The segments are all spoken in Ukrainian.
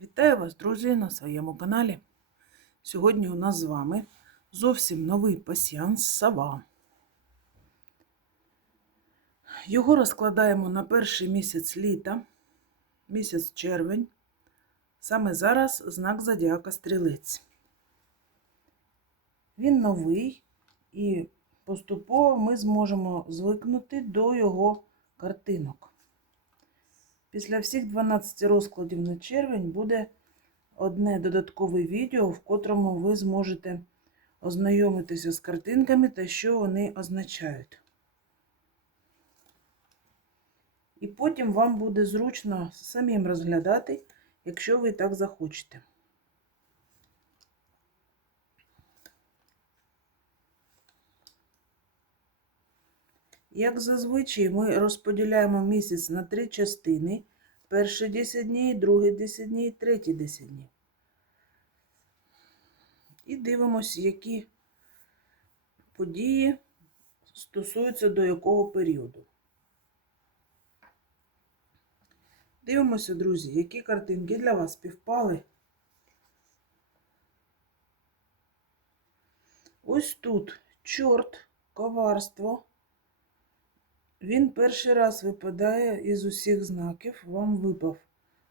Вітаю вас, друзі, на своєму каналі. Сьогодні у нас з вами зовсім новий пасіянс сава. Його розкладаємо на перший місяць літа, місяць червень. Саме зараз знак Зодіака Стрілець. Він новий і поступово ми зможемо звикнути до його картинок. Після всіх 12 розкладів на червень буде одне додаткове відео, в котрому ви зможете ознайомитися з картинками та що вони означають. І потім вам буде зручно самим розглядати, якщо ви так захочете. Як зазвичай, ми розподіляємо місяць на три частини. Перші 10 днів, другі 10 днів, треті 10 днів. І дивимося, які події стосуються до якого періоду. Дивимося, друзі, які картинки для вас співпали. Ось тут чорт, коварство. Він перший раз випадає із усіх знаків, вам випав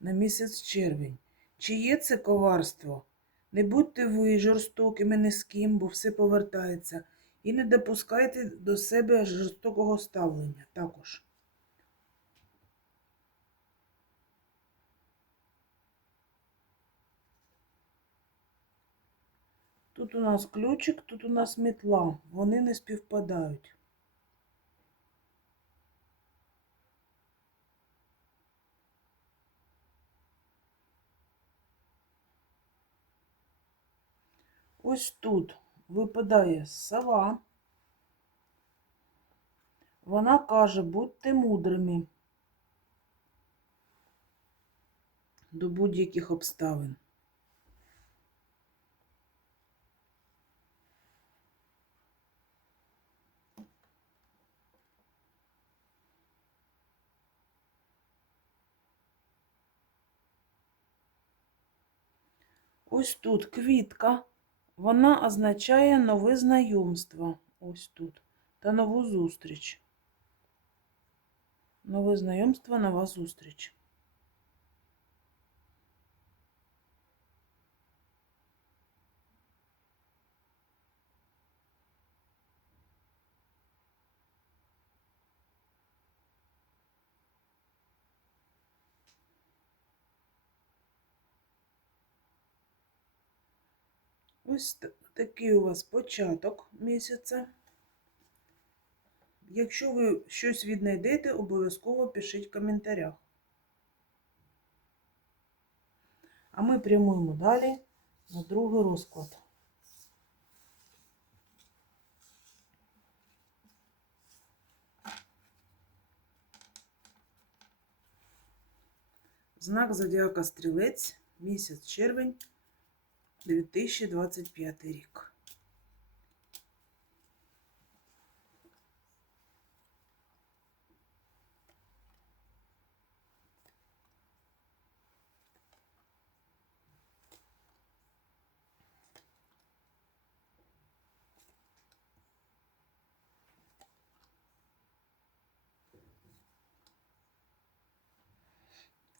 на місяць червень. Чи є це коварство? Не будьте ви жорстокими ні з ким, бо все повертається. І не допускайте до себе жорстокого ставлення також. Тут у нас ключик, тут у нас метла. Вони не співпадають. Ось тут випадає сова. Вона каже, будьте мудрими до будь-яких обставин. Ось тут квітка. Вона означає нове знайомство. Ось тут. Та нову зустріч. Нове знайомство, нова зустріч. Ось такий у вас початок місяця. Якщо ви щось віднайдете, обов'язково пишіть в коментарях. А ми прямуємо далі на другий розклад. Знак Зодіака Стрілець, місяць червень. 2025 рік.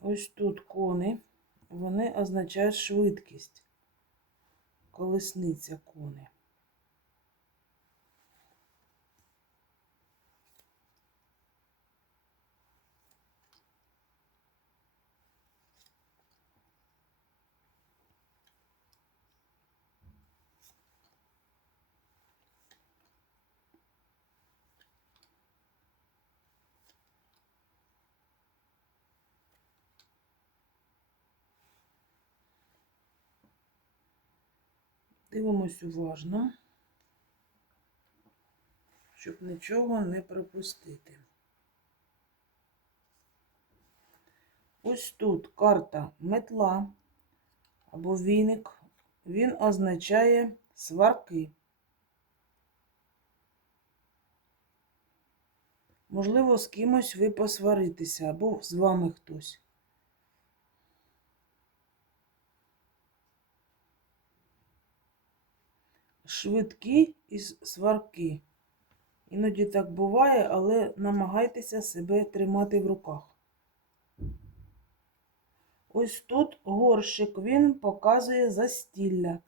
Ось тут кони, вони означають швидкість колесниця кони. Дивимось уважно, щоб нічого не пропустити. Ось тут карта метла або віник. Він означає сварки. Можливо, з кимось ви посваритеся або з вами хтось. Швидкі і с- сварки. Іноді так буває, але намагайтеся себе тримати в руках. Ось тут горщик, він показує застілля.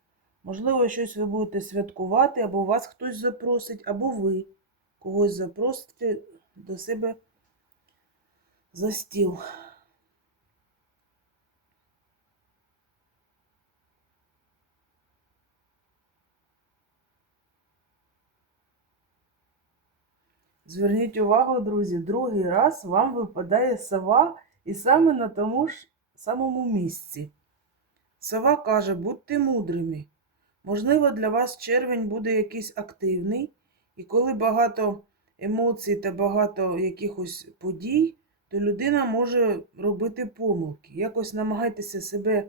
Можливо, щось ви будете святкувати, або вас хтось запросить, або ви когось запросите до себе за стіл. Зверніть увагу, друзі, другий раз вам випадає сова і саме на тому ж самому місці. Сова каже, будьте мудрими. Можливо, для вас червень буде якийсь активний, і коли багато емоцій та багато якихось подій, то людина може робити помилки. Якось намагайтеся себе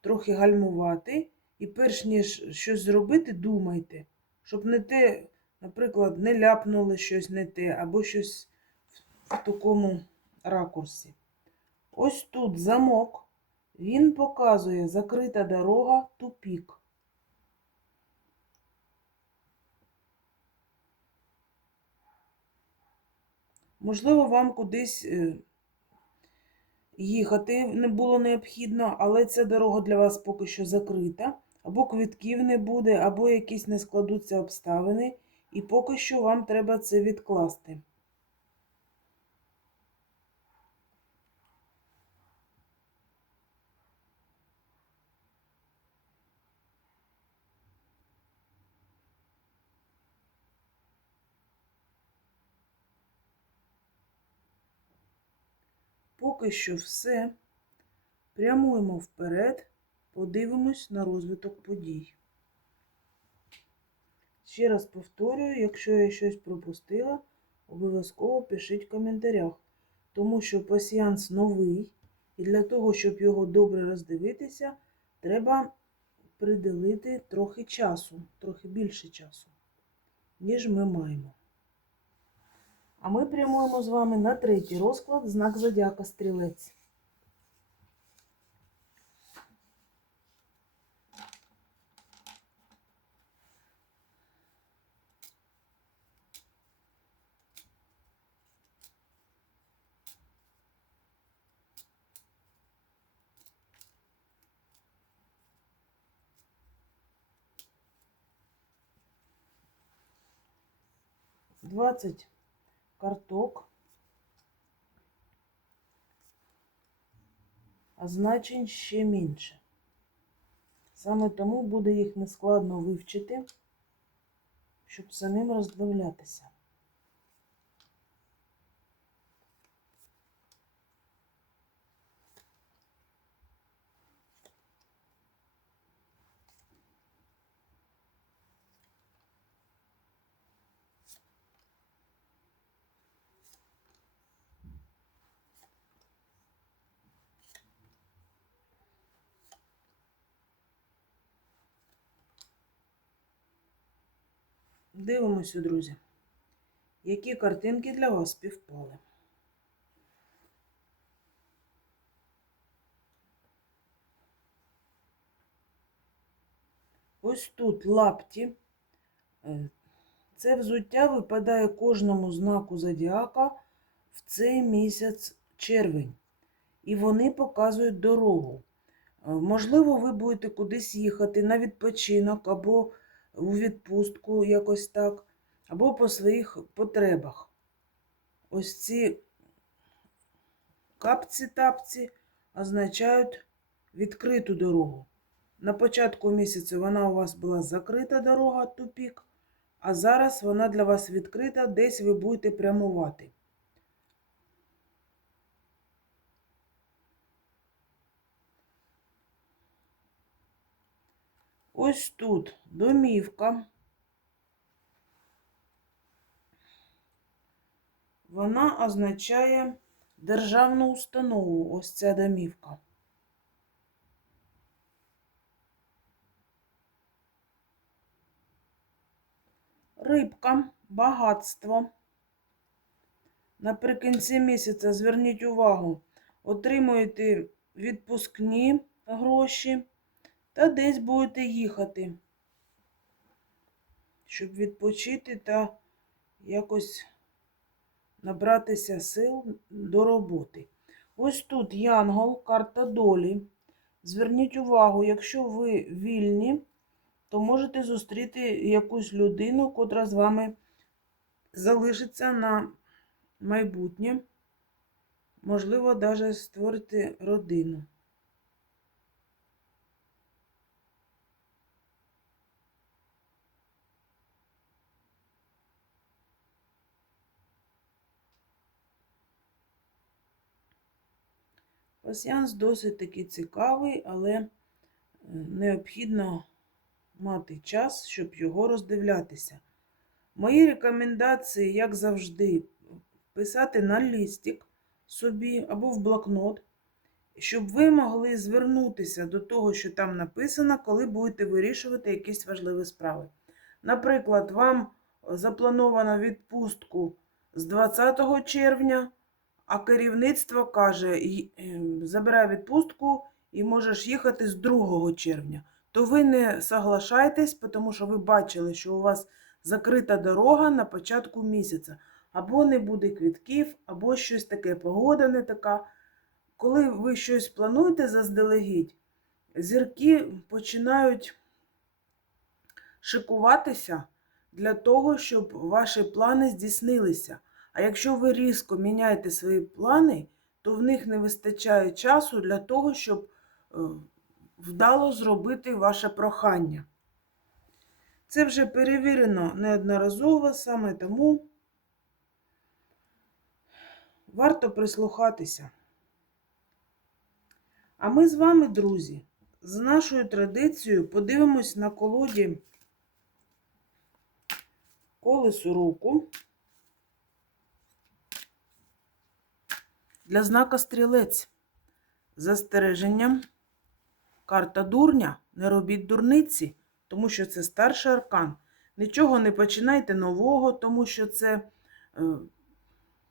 трохи гальмувати, і перш ніж щось зробити, думайте, щоб не те, наприклад, не ляпнули щось не те, або щось в такому ракурсі. Ось тут замок. Він показує закрита дорога, тупік. Можливо, вам кудись е, їхати не було необхідно, але ця дорога для вас поки що закрита, або квитків не буде, або якісь не складуться обставини, і поки що вам треба це відкласти. Поки що все. Прямуємо вперед, подивимось на розвиток подій. Ще раз повторюю, якщо я щось пропустила, обов'язково пишіть в коментарях, тому що пасіянс новий, і для того, щоб його добре роздивитися, треба приділити трохи часу, трохи більше часу, ніж ми маємо. А ми прямуємо з вами на третій розклад знак зодіака стрілець. Двадцять карток, а значень ще менше. Саме тому буде їх нескладно вивчити, щоб самим роздивлятися. Дивимося, друзі, які картинки для вас співпали. Ось тут лапті. Е, Це взуття випадає кожному знаку зодіака в цей місяць червень. І вони показують дорогу. Е, Можливо, ви будете кудись їхати на відпочинок або у відпустку якось так, або по своїх потребах. Ось ці капці-тапці означають відкриту дорогу. На початку місяця вона у вас була закрита дорога, тупік, а зараз вона для вас відкрита, десь ви будете прямувати. Ось тут домівка. Вона означає державну установу, ось ця домівка. Рибка, багатство. Наприкінці місяця зверніть увагу, отримуєте відпускні гроші та десь будете їхати. щоб відпочити та якось набратися сил до роботи. Ось тут Янгол, карта долі. Зверніть увагу, якщо ви вільні, то можете зустріти якусь людину, котра з вами залишиться на майбутнє. Можливо, навіть створити родину. Пасіанс досить таки цікавий, але е, необхідно мати час, щоб його роздивлятися. Мої рекомендації, як завжди, писати на лістик собі або в блокнот, щоб ви могли звернутися до того, що там написано, коли будете вирішувати якісь важливі справи. Наприклад, вам заплановано відпустку з 20 червня, а керівництво каже, ем, забирай відпустку і можеш їхати з 2 червня. То ви не соглашайтесь, тому що ви бачили, що у вас закрита дорога на початку місяця. Або не буде квітків, або щось таке, погода не така. Коли ви щось плануєте заздалегідь, зірки починають шикуватися для того, щоб ваші плани здійснилися. А якщо ви різко міняєте свої плани, то в них не вистачає часу для того, щоб е, вдало зробити ваше прохання. Це вже перевірено неодноразово, саме тому варто прислухатися. А ми з вами, друзі, з нашою традицією подивимось на колоді колесо руку для знака стрілець. Застереженням. Карта дурня. Не робіть дурниці, тому що це старший аркан. Нічого не починайте нового, тому що це е,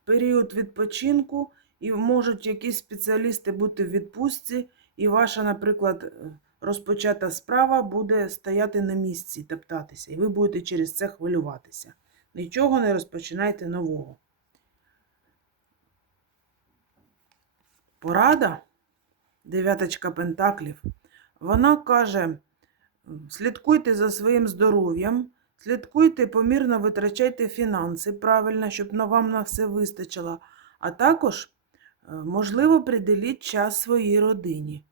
період відпочинку, і можуть якісь спеціалісти бути в відпустці, і ваша, наприклад, е, розпочата справа буде стояти на місці, топтатися, і ви будете через це хвилюватися. Нічого не розпочинайте нового. Порада, дев'яточка пентаклів, вона каже: слідкуйте за своїм здоров'ям, слідкуйте, помірно витрачайте фінанси правильно, щоб вам на все вистачило. А також, е, можливо, приділіть час своїй родині.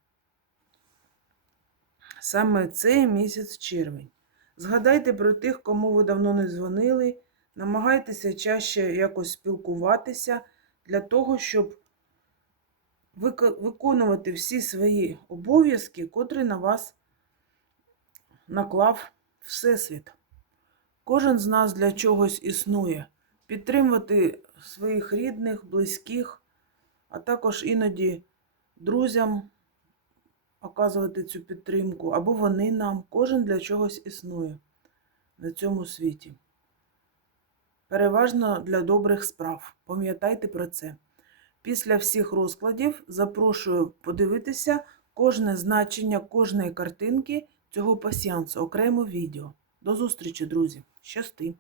Саме цей місяць червень. Згадайте про тих, кому ви давно не дзвонили, намагайтеся чаще якось спілкуватися для того, щоб виконувати всі свої обов'язки, котрі на вас наклав Всесвіт. Кожен з нас для чогось існує. Підтримувати своїх рідних, близьких, а також іноді друзям оказувати цю підтримку, або вони нам. Кожен для чогось існує на цьому світі. Переважно для добрих справ. Пам'ятайте про це. Після всіх розкладів запрошую подивитися кожне значення кожної картинки цього пасіансу, окремо відео. До зустрічі, друзі! Щасти!